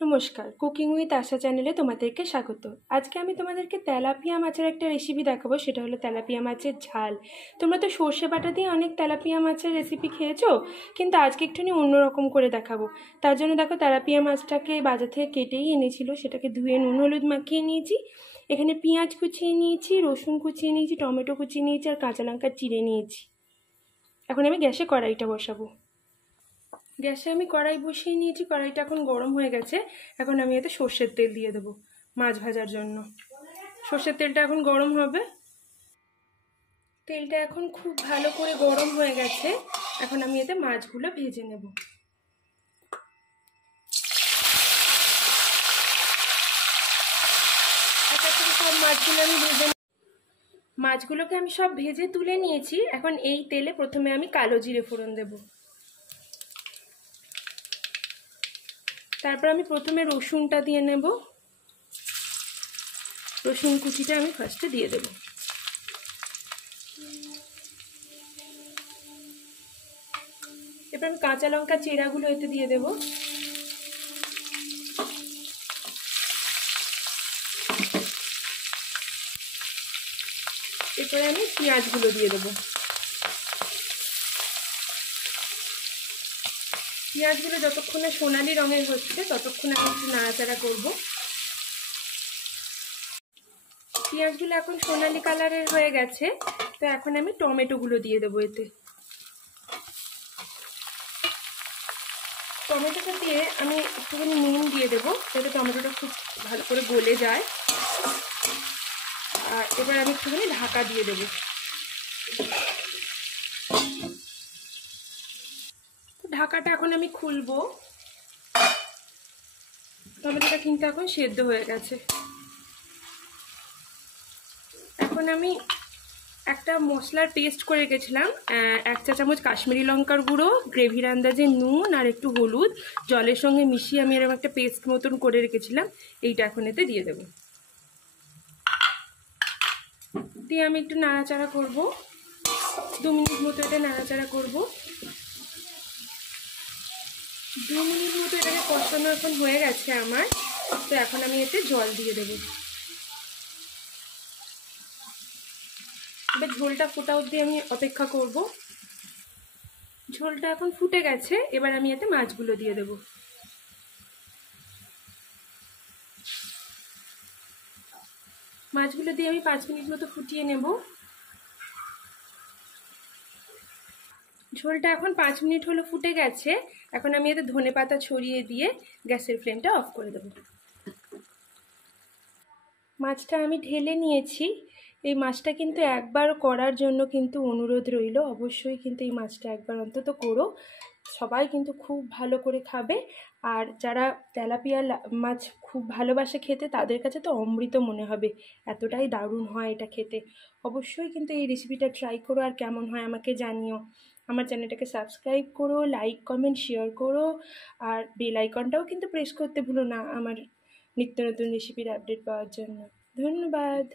নমস্কার, cooking with আশা চ্যানেলে তোমাদেরকে স্বাগত। আজকে আমি তোমাদেরকে তেলাপিয়া মাছের একটা রেসিপি দেখাবো, সেটা হলো তেলাপিয়া মাছের ঝাল। তোমরা তো সর্ষে বাটা দিয়ে অনেক তেলাপিয়া মাছের রেসিপি খেয়েছো, কিন্তু আজকে একটুখানি অন্যরকম করে দেখাবো। তার জন্য দেখো, তেলাপিয়া মাছটাকে বাজার থেকে কেটেই এনেছিল, সেটাকে ধুয়ে নুন হলুদ মাখিয়ে নিয়েছি। এখানে পেঁয়াজ কুচিয়ে নিয়েছি, রসুন কুচিয়ে নিয়েছি, টমেটো কুচিয়ে নিয়েছি আর কাঁচা লঙ্কা চিড়ে নিয়েছি। এখন আমি গ্যাসে কড়াইটা বসাবো। গ্যাসে আমি কড়াই বসিয়ে নিয়েছি, কড়াইটা এখন গরম হয়ে গেছে। এখন আমি এতে সর্ষের তেল দিয়ে দেবো মাছ ভাজার জন্য। সর্ষের তেলটা এখন গরম হবে। তেলটা এখন খুব ভালো করে গরম হয়ে গেছে। এখন আমি এতে মাছগুলো ভেজে নেব। সব মাছগুলোকে আমি সব ভেজে তুলে নিয়েছি। এখন এই তেলে প্রথমে আমি কালো জিরে ফোড়ন দেব। তারপর আমি প্রথমে রসুনটা দিয়ে নেব। রসুন কুচিটা আমি ফার্স্টে দিয়ে দেব। এবার আমি কাঁচা লঙ্কা চেরাগুলো এতে দিয়ে দেব। এরপরে আমি পেঁয়াজগুলো দিয়ে দেবো। পেঁয়াজগুলো যতক্ষণে সোনালি রঙের হচ্ছে ততক্ষণে আমি একটু নাড়াচাড়া করব। পেঁয়াজগুলো এখন সোনালি কালারের হয়ে গেছে, তো এখন আমি টমেটোগুলো দিয়ে দেবো এতে। টমেটোটা দিয়ে আমি একটুখানি নুন দিয়ে দেবো, যাতে টমেটোটা খুব ভালো করে গলে যায়। আর এবার আমি একটুখানি ঢাকা দিয়ে দেবো। ঢাকাটা এখন আমি খুলবো। টমেটোটা কিন্তু এখন সেদ্ধ হয়ে গেছে। এখন আমি একটা মশলার পেস্ট করে রেখেছিলাম, 1 চা চামচ কাশ্মীরি লঙ্কার গুঁড়ো, গ্রেভির আন্দাজে নুন আর একটু হলুদ জলের সঙ্গে মিশিয়ে আমি এরকম একটা পেস্ট মতন করে রেখেছিলাম। এইটা এখন এতে দিয়ে দেবো। দিয়ে আমি একটু নাড়াচাড়া করব, 2 মিনিট মতো এটা নাড়াচাড়া করব। 2 মিনিট মতো এটাকে কষানো এখন হয়ে গেছে আমার। তো এখন আমি এতে জল দিয়ে দেবো। এবার ঝোলটা ফোটা অবধি আমি অপেক্ষা করব। ঝোলটা এখন ফুটে গেছে, এবার আমি এতে মাছগুলো দিয়ে দেব। মাছগুলো দিয়ে আমি 5 মিনিট মতো ফুটিয়ে নেব। ঝোলটা এখন 5 মিনিট হলো ফুটে গেছে। এখন আমি এতে ধনেপাতা ছড়িয়ে দিয়ে গ্যাসের ফ্লেমটা অফ করে দেব। মাছটা আমি ঢেলে নিয়েছি। এই মাছটা কিন্তু একবার করার জন্য কিন্তু অনুরোধ রইল, অবশ্যই কিন্তু এই মাছটা একবার অন্তত করো। সবাই কিন্তু খুব ভালো করে খাবে। আর যারা তেলাপিয়া মাছ খুব ভালোবাসে খেতে, তাদের কাছে তো অমৃত মনে হবে, এতটাই দারুণ হয় এটা খেতে। অবশ্যই কিন্তু এই রেসিপিটা ট্রাই করো, আর কেমন হয় আমাকে জানিও। আমার চ্যানেলটাকে সাবস্ক্রাইব করো, লাইক কমেন্ট শেয়ার করো, আর বেল আইকনটাও কিন্তু প্রেস করতে ভুলো না আমার নিত্য নতুন রেসিপির আপডেট পাওয়ার জন্য। ধন্যবাদ।